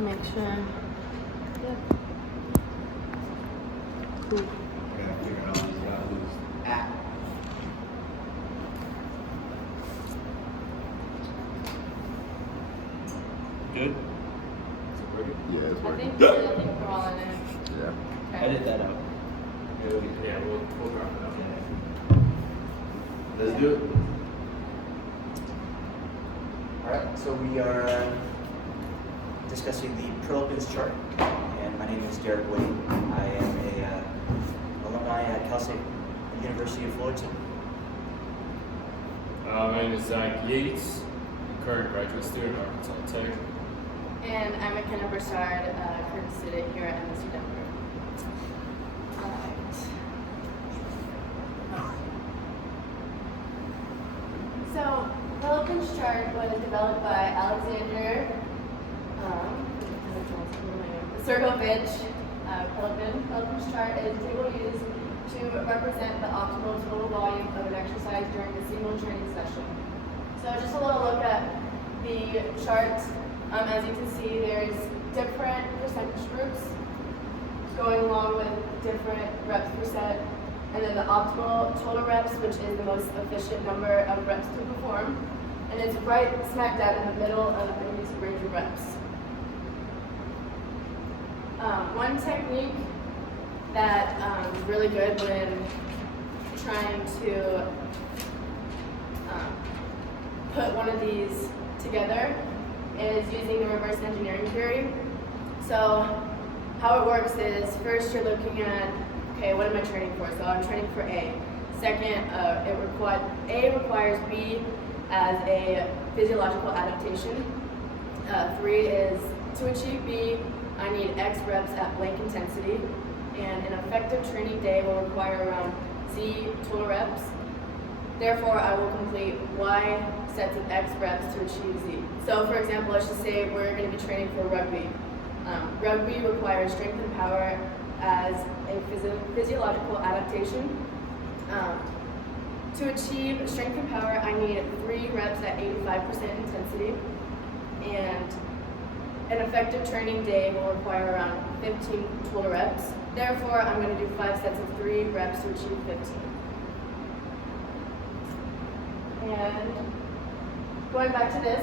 make sure. Yeah. Cool. Gotta figure out these values at. Good? Yeah, it's I working. think we're all in it. Yeah. Okay. Edit that out. Yeah, we'll drop it up. Let's do it. Alright, so we are discussing the Prilepin's chart, and my name is Derek Woody. I am a alumni at Cal State University of Fullerton. My name is Zach Yates, current graduate student at Arkansas Tech. And I'm McKenna Broussard, current student here at MSU Denver. Alright. So, Prilepin's chart was developed by Alexander Sergovich. Prilepin's chart is a table used to represent the optimal total volume of an exercise during a single training session. So just a little look at the chart. As you can see, there's different percentage groups going along with different reps per set, and then the optimal total reps, which is the most efficient number of reps to perform, and it's right smack dab in the middle of these range of reps. One technique that is really good when trying to put one of these together is using the reverse engineering theory. So how it works is, first you're looking at, okay, what am I training for? So I'm training for A. Second, A requires B as a physiological adaptation. 3 is, to achieve B, I need X reps at blank intensity. And an effective training day will require around Z total reps. Therefore, I will complete Y sets of X reps to achieve Z. So for example, let's just say we're going to be training for rugby. Rugby requires strength and power as a physiological adaptation. To achieve strength and power, I need 3 reps at 85% intensity. And an effective training day will require around 15 total reps. Therefore, I'm going to do 5 sets of 3 reps to achieve 15. And going back to this,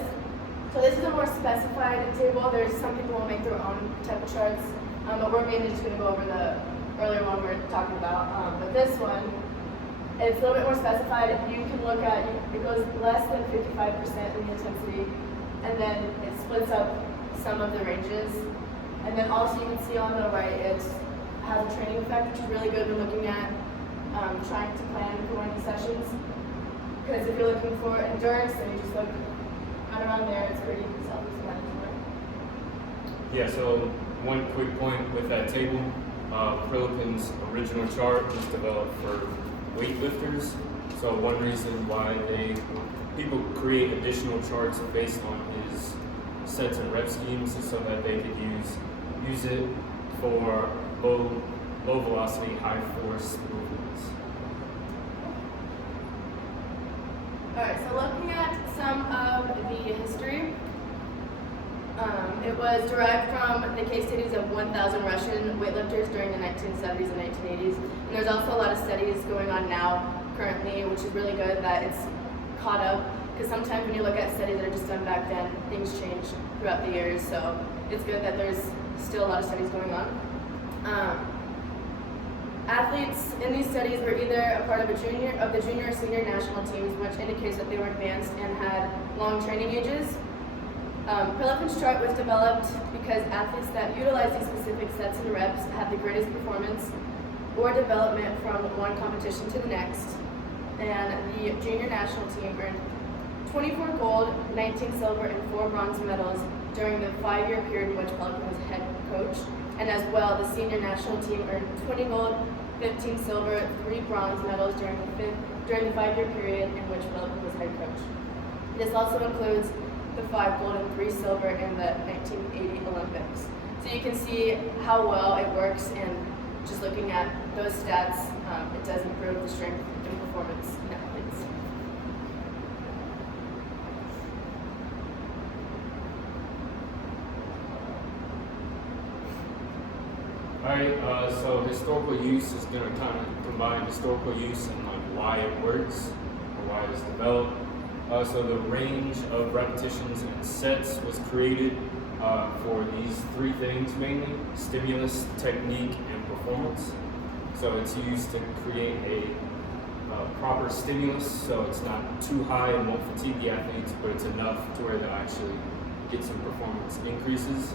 so this is a more specified table. There's some people will make their own type of charts, but we're mainly just going to go over the earlier one we were talking about. But this one, it's a little bit more specified. You can look at, it goes less than 55% in the intensity, and then it splits up some of the ranges. And then also you can see on the right, it has a training effect, which is really good when looking at trying to plan for one of these sessions. Because if you're looking for endurance, then you just look right around there, it's pretty self-explanatory. Yeah, so one quick point with that table, Prilepin's original chart was developed for weightlifters. So one reason why people create additional charts based on his sets and rep schemes is so that they could use it for low velocity, high force movements. Alright, so looking at some of the history, it was derived from the case studies of 1,000 Russian weightlifters during the 1970s and 1980s. And there's also a lot of studies going on now, currently, which is really good that it's caught up. Because sometimes when you look at studies that are just done back then, things change throughout the years. So it's good that there's still a lot of studies going on. Athletes in these studies were either a part of the junior or senior national teams, which indicates that they were advanced and had long training ages. Prilepin's chart was developed because athletes that utilize these specific sets and reps had the greatest performance or development from one competition to the next. And the junior national team earned 24 gold, 19 silver, and 4 bronze medals during the 5-year period in which Prilepin was head coach. And as well, the senior national team earned 20 gold, 15 silver, 3 bronze medals during the 5-year period in which Prilepin was head coach. This also includes the 5 gold and 3 silver in the 1980 Olympics. So you can see how well it works, and just looking at those stats, it does improve the strength and performance in athletes. Alright, so historical use is going to kind of combine historical use and like why it works or why it's developed. So the range of repetitions and sets was created for these three things mainly: stimulus, technique, and performance. So it's used to create a proper stimulus, so it's not too high and won't fatigue the athletes, but it's enough to where they'll actually get some performance increases.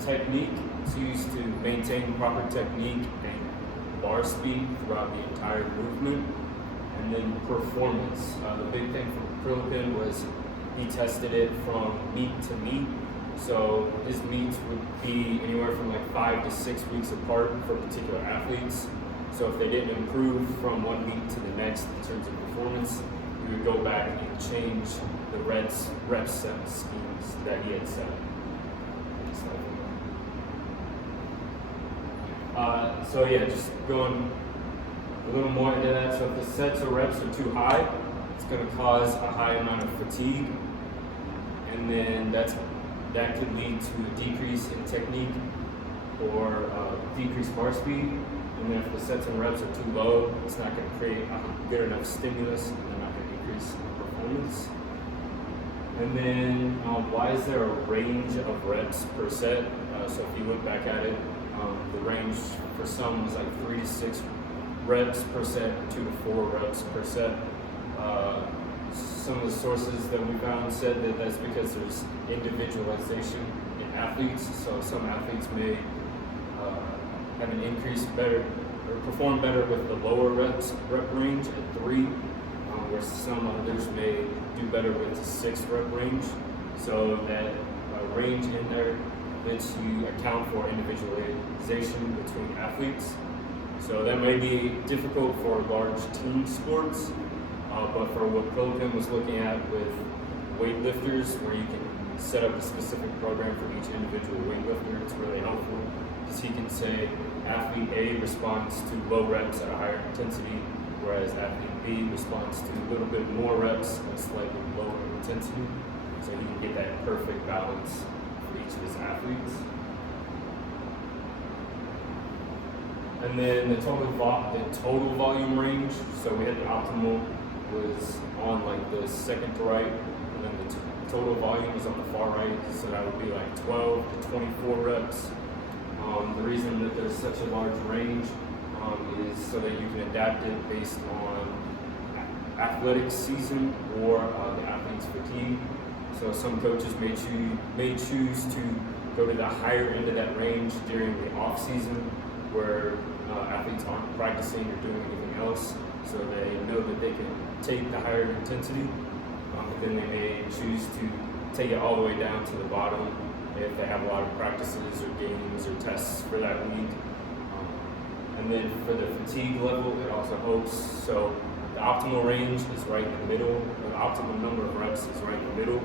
Technique, it's used to maintain proper technique and bar speed throughout the entire movement. And then performance, the big thing for Prilepin was he tested it from meet to meet. So his meets would be anywhere from like 5 to 6 weeks apart for particular athletes. So if they didn't improve from one meet to the next in terms of performance, we would go back and change the rep set schemes that he had set. So yeah, just going a little more into that. So if the sets or reps are too high, it's going to cause a high amount of fatigue, and then that could lead to a decrease in technique or decreased bar speed. And then if the sets and reps are too low, it's not going to create a good enough stimulus, and they're not going to increase performance. And then why is there a range of reps per set? So if you look back at it, the range for some was like 3 to 6 reps per set, 2 to 4 reps per set. Some of the sources that we found said that that's because there's individualization in athletes. So some athletes may have an increase better or perform better with the lower rep range at 3, where some others may do better with the 6 rep range. So that range in there lets you account for individualization between athletes. So that may be difficult for large team sports, but for what Prilepin was looking at with weightlifters, where you can set up a specific program for each individual weightlifter, it's really helpful, because he can say athlete A responds to low reps at a higher intensity, whereas athlete B responds to a little bit more reps at a slightly lower intensity. So he can get that perfect balance for each of his athletes. And then the total volume range. So we had the optimal was on like the second to right, and then the total volume is on the far right. So that would be like 12 to 24 reps. The reason that there's such a large range is so that you can adapt it based on athletics season or the athlete's fatigue. So some coaches may choose to go to the higher end of that range during the off season, where athletes aren't practicing or doing anything else, so they know that they can take the higher intensity, but then they may choose to take it all the way down to the bottom if they have a lot of practices or games or tests for that week. And then for the fatigue level, it also helps. So the optimal range is right in the middle, the optimal number of reps is right in the middle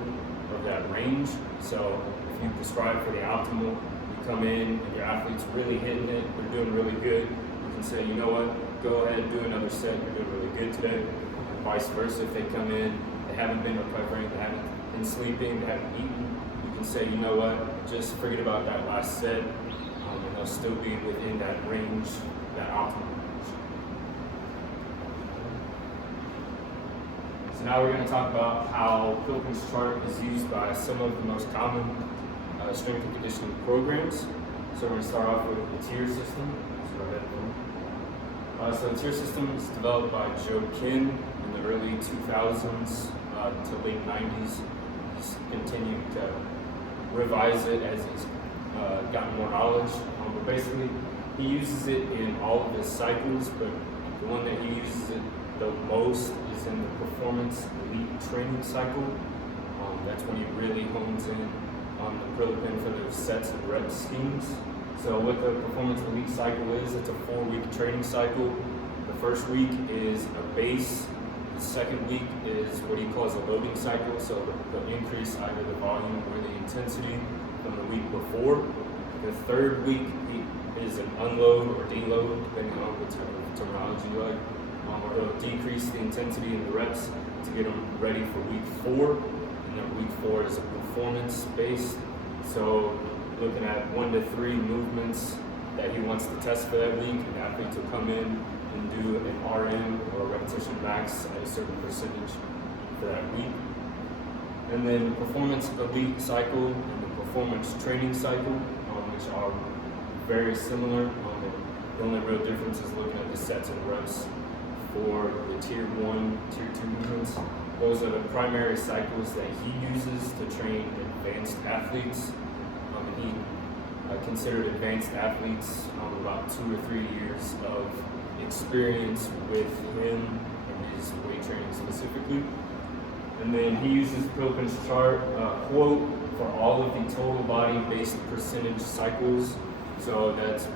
of that range. So if you prescribe for the optimal, you come in and your athlete's really hitting it, they're doing really good, you can say, you know what, go ahead and do another set, you're doing really good today. And vice versa, if they come in, they haven't been recovering, they haven't been sleeping, they haven't eaten, you can say, you know what, just forget about that last set, and they'll still be within that range, that optimal range. So now we're going to talk about how Prilepin's chart is used by some of the most common strength and conditioning programs. So we're going to start off with the tier system. So the tier system is developed by Joe Kin in the early 2000s to late 90s. He's continued to revise it as he's gotten more knowledge. But basically, he uses it in all of his cycles, but the one that he uses it the most is in the performance elite training cycle. That's when he really hones in on the Prilepin for those sets and rep schemes. So what the performance elite cycle is, it's a 4-week training cycle. The first week is a base. The second week is what he calls a loading cycle. So they'll increase either the volume or the intensity from the week before. The third week is an unload or deload, depending on what terminology you like. Or they'll decrease the intensity and the reps to get them ready for week 4. And then week 4 is a performance based. So looking at 1 to 3 movements that he wants to test for that week, and athletes will come in and do an RM or repetition max at a certain percentage for that week. And then the performance elite cycle and the performance training cycle, which are very similar. The only real difference is looking at the sets and reps for the tier 1, tier 2 movements. Those are the primary cycles that he uses to train advanced athletes. He considered advanced athletes about 2 or 3 years of experience with him and his weight training specifically. And then he uses Prilepin's chart quote for all of the total body based percentage cycles. So that's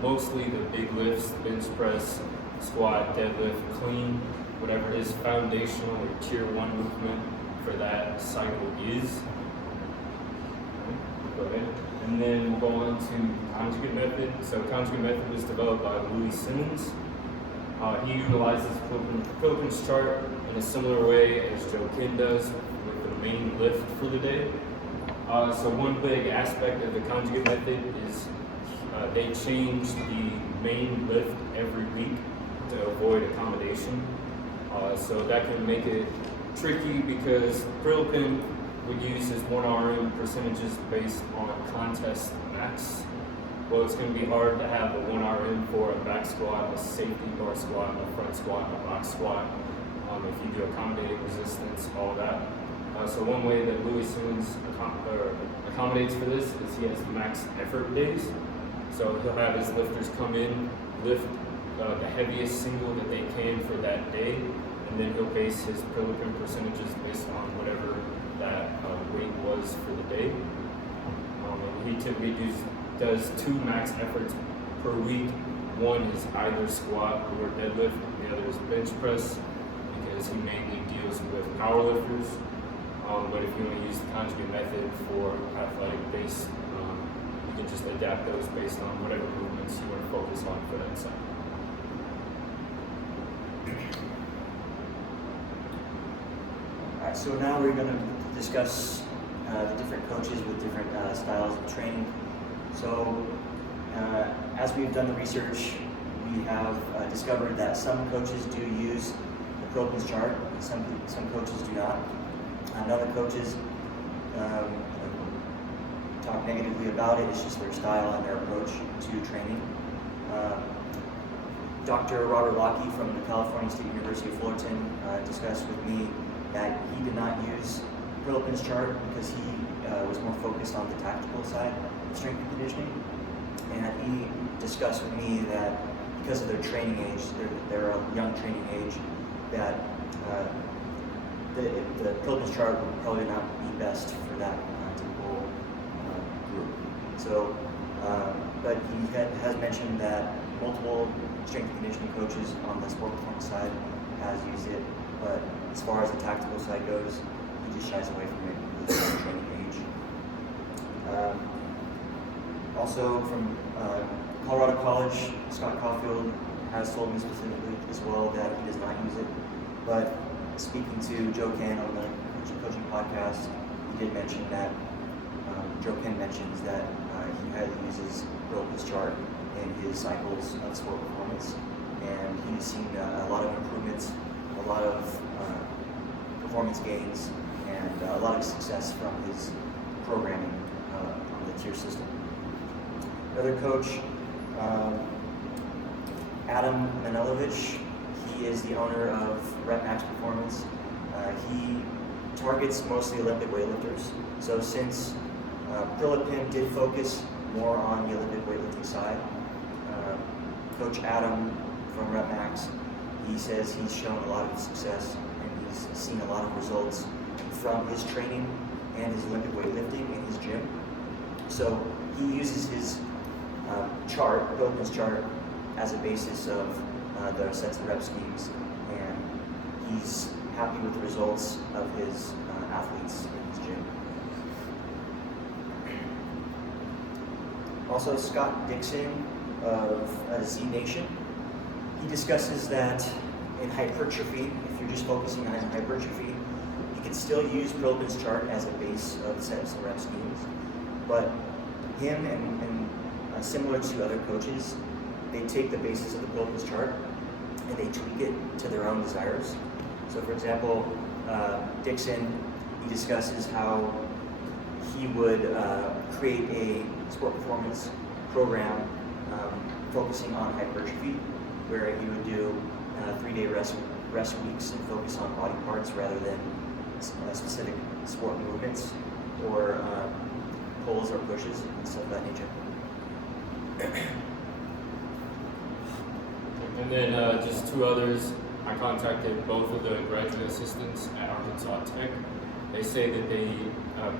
mostly the big lifts, bench press, squat, deadlift, clean, whatever his foundational or tier 1 movement for that cycle is. Go ahead. And then we'll go on to conjugate method. So conjugate method was developed by Louis Simmons. He utilizes Prilepin's chart in a similar way as Joe Ken does with the main lift for the day. So one big aspect of the conjugate method is they change the main lift every week to avoid accommodation. So that can make it tricky because Prilepin would use his 1RM percentages based on contest max. Well, it's going to be hard to have a 1RM for a back squat, a safety bar squat, a front squat, a box squat, if you do accommodating resistance, all that. So one way that Louis Simmons accommodates for this is he has max effort days. So he'll have his lifters come in, lift the heaviest single that they can for that day, and then he'll base his Prilepin percentages based on whatever that weight was for the day. And he typically does 2 max efforts per week. One is either squat or deadlift, the other is bench press, because he mainly deals with powerlifters. But if you want to use the conjugate method for athletic base, you can just adapt those based on whatever movements you want to focus on for that cycle. Alright, so now we're going to discuss the different coaches with different styles of training. So as we've done the research, we have discovered that some coaches do use the Prilepin's chart, some coaches do not. None of the coaches talk negatively about it. It's just their style and their approach to training. Dr. Robert Locke from the California State University of Fullerton discussed with me that he did not use Prilepin's chart because he was more focused on the tactical side of strength and conditioning. And he discussed with me that because of their training age, their young training age, that the Prilepin's chart would probably not be best for that typical group. So, but he has mentioned that multiple strength and conditioning coaches on the sport performance side has used it, but as far as the tactical side goes, he just shies away from it because of the training age. Also from Colorado College, Scott Caulfield has told me specifically as well that he does not use it, but speaking to Joe Ken on the coaching podcast, he did mention that Joe Ken mentions that he highly uses Prilepin's chart in his cycles of sport performance, and he's seen a lot of improvements, a lot of performance gains, and a lot of success from his programming on the tier system. Another coach, Adam Manilovich, he is the owner of Rep Max Performance. He targets mostly Olympic weightlifters. So since Prilepin did focus more on the Olympic weightlifting side, Coach Adam from Rep Max, he says he's shown a lot of success and he's seen a lot of results from his training and his Olympic weightlifting in his gym. So he uses his chart, Prilepin's chart, as a basis of the sets and rep schemes, and he's happy with the results of his athletes in his gym. Also, Scott Dixon of Z Nation, he discusses that in hypertrophy, if you're just focusing on hypertrophy, you can still use Prilepin's chart as a base of sets and rep schemes, but him and similar to other coaches, they take the basis of the Prilepin's chart and they tweak it to their own desires. So for example, Dixon, he discusses how he would create a sport performance program focusing on hypertrophy, where he would do 3-day rest weeks and focus on body parts rather than specific sport movements or pulls or pushes and stuff of that nature. And then just two others. I contacted both of the graduate assistants at Arkansas Tech. They say that they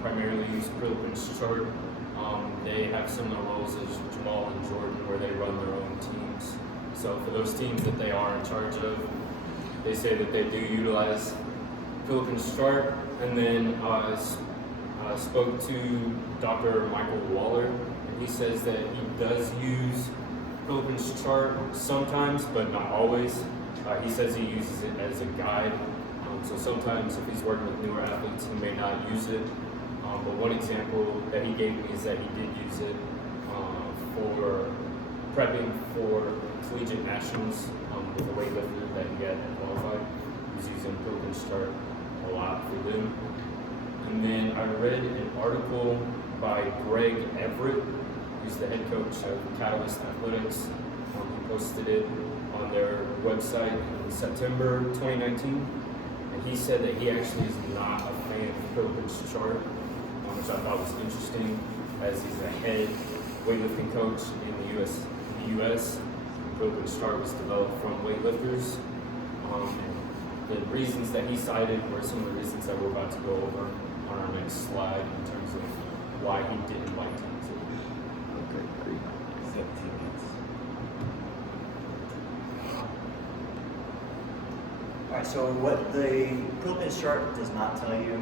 primarily use Prilepin's chart. They have similar roles as Jamal and Jordan, where they run their own teams. So for those teams that they are in charge of, they say that they do utilize Prilepin's chart. And then I spoke to Dr. Michael Waller, and he says that he does use Prilepin's chart sometimes, but not always. He says he uses it as a guide. So sometimes if he's working with newer athletes, he may not use it. But one example that he gave me is that he did use it for prepping for collegiate nationals with a weightlifter that he had qualified. He was using Prilepin's chart a lot for them. And then I read an article by Greg Everett, who's the head coach of Catalyst Athletics. He posted it on their website in September 2019. And he said that he actually is not a fan of Prilepin's chart, which I thought was interesting, as he's a head weightlifting coach in the U.S. Prilepin's chart was developed from weightlifters. The reasons that he cited were some of the reasons that we're about to go over on our next slide in terms of why he didn't like to use it. Okay, great. 17 minutes. All right, so what the Prilepin's chart does not tell you,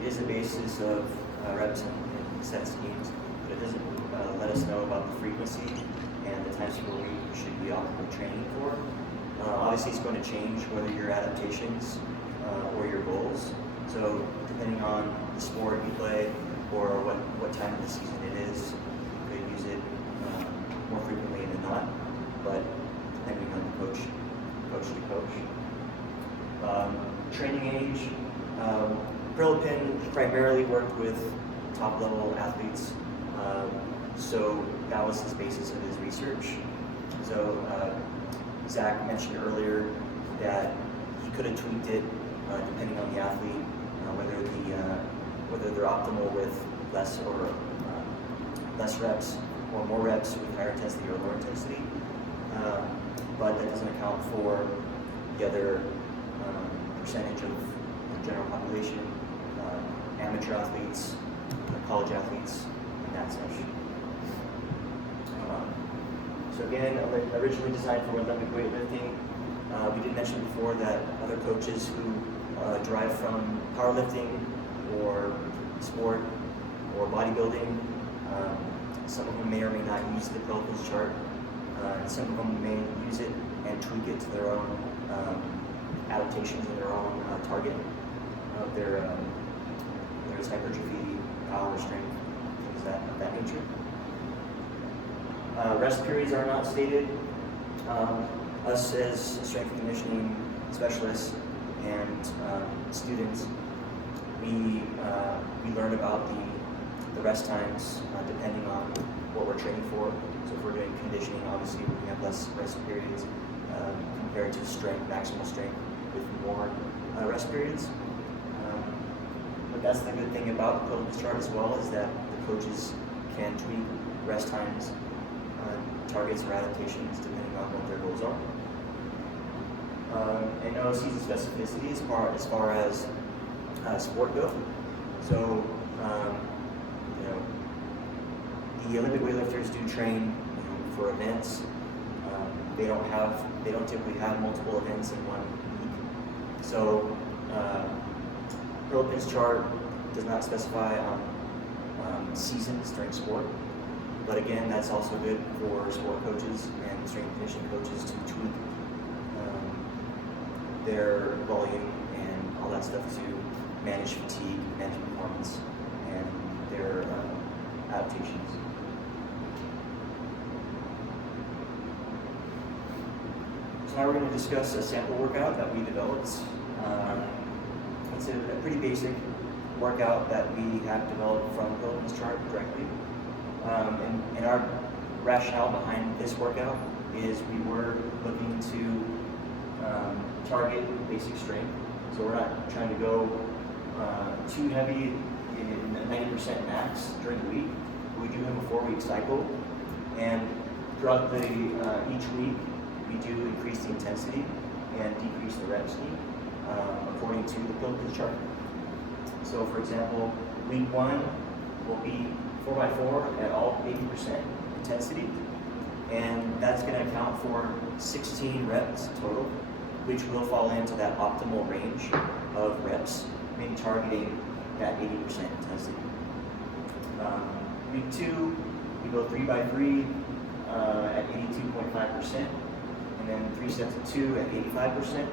it is a basis of reps and set schemes, but it doesn't let us know about the frequency and the times per week you should be optimally training for. Obviously, it's going to change whether your adaptations or your goals. So depending on the sport you play or what time of the season it is, you could use it more frequently than not, but depending on the coach to coach. Training age, Prilepin primarily worked with top-level athletes, so that was his basis of his research. So Zach mentioned earlier that he could have tweaked it depending on the athlete, whether they're optimal with less reps or more reps with higher intensity or lower intensity. But that doesn't account for the other percentage of the general population, amateur athletes, college athletes, and that such. So again, originally designed for Olympic weightlifting. We did mention before that other coaches who derive from powerlifting or sport or bodybuilding, some of them may or may not use the Prilepin's chart. Some of them may use it and tweak it to their own adaptations and their own target of their hypertrophy, power, strength, things of that nature. Rest periods are not stated. Us as strength and conditioning specialists and students, we learn about the rest times depending on what we're training for. So if we're doing conditioning, obviously we have less rest periods compared to strength, maximal strength with more rest periods. But that's the good thing about the Prilepin's chart as well, is that the coaches can tweak rest times, targets or adaptations depending on what their goals are. And no season specificity as far as sport go. So the Olympic weightlifters do train for events. They don't typically have multiple events in 1 week. So Prilepin's chart does not specify on seasons during sport. But again, that's also good for sport coaches and strength and conditioning coaches to tweak their volume and all that stuff to manage fatigue, manage performance, and their adaptations. tonight we're going to discuss a sample workout that we developed. It's a pretty basic workout that we have developed from Prilepin's chart directly. And our rationale behind this workout is we were looking to target basic strength. So we're not trying to go too heavy in 90% max during the week. We do have a 4-week cycle, and throughout each week we do increase the intensity and decrease the rep scheme according to the Prilepin chart. So for example, week 1 will be 4x4 at all 80% intensity, and that's going to account for 16 reps total, which will fall into that optimal range of reps, maybe targeting that 80% intensity. Week 2, we go 3x3 at 82.5%, and then 3 sets of 2 at 85%.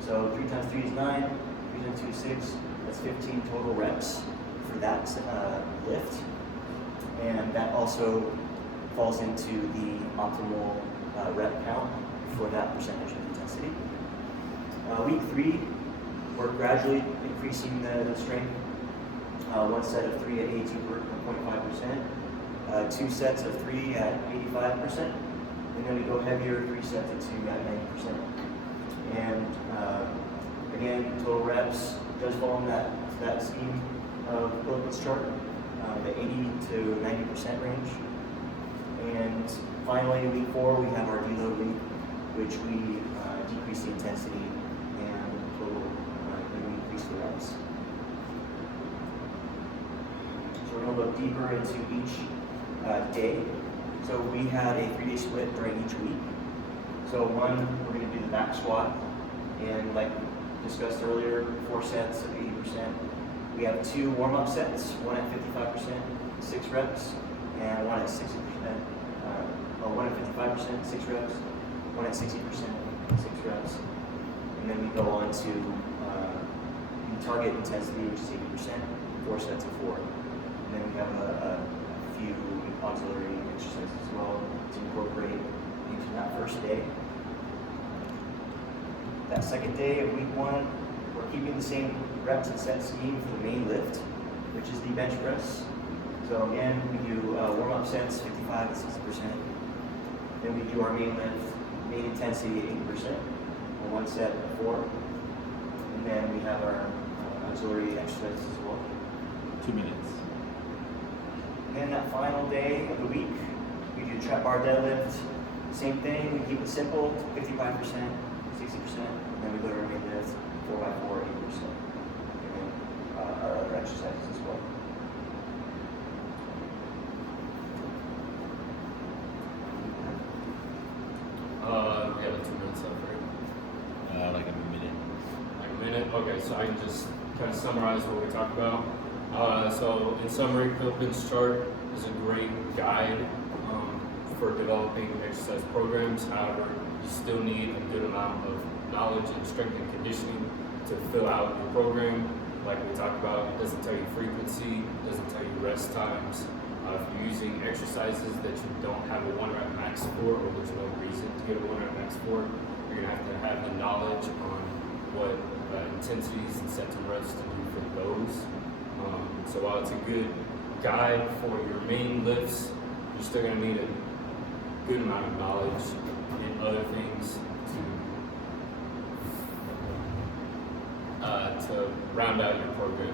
So 3 times 3 is 9, 3 times 2 is 6, that's 15 total reps for that lift. And that also falls into the optimal rep count for that percentage of intensity. Week 3, we're gradually increasing the strength. 1 set of 3 at 82.5%, 2 sets of 3 at 85%, and then we go heavier, 3 sets of 2 at 90%. And again, total reps does fall in that scheme of Prilepin's chart, the 80 to 90% range. And finally, week 4, we have our deload week, which we decrease the intensity and total, and we increase the reps. So we're going to look deeper into each day. So we had a 3-day split during each week. So one, we're going to do the back squat, and like discussed earlier, 4 sets of 80%. We have 2 warm-up sets, one at 55%, 6 reps, and one at 60%. One at 55%, 6 reps, one at 60%, 6 reps. And then we go on to the target intensity, which is 80%, 4 sets of 4. And then we have a few auxiliary exercises as well to incorporate into that first day. That second day of week 1, we're keeping the same reps and set scheme for the main lift, which is the bench press. So again, we do warm-up sets, 55 to 60%. Then we do our main lift, main intensity at 80%, or 1 set of 4. And then we have our auxiliary exercises as well. 2 minutes. And that final day of the week, we do trap bar deadlift. Same thing, we keep it simple, 55%, 60%, and then we go to our main lift, 4x4, 80%. And then our other exercises as well. Yeah, like 2 minutes left, right? Like a minute. Like a minute? Okay, so I can just kind of summarize what we talked about. So in summary, Prilepin's chart is a great guide for developing exercise programs. However, you still need a good amount of knowledge and strength and conditioning to fill out your program. Like we talked about, it doesn't tell you frequency, it doesn't tell you rest times. If you're using exercises that you don't have a 1 rep max for, or there's no reason to get a 1 rep max for, you're gonna have to have the knowledge on what intensities and sets and reps to do for those. So while it's a good guide for your main lifts, you're still gonna need a good amount of knowledge in other things to round out your program.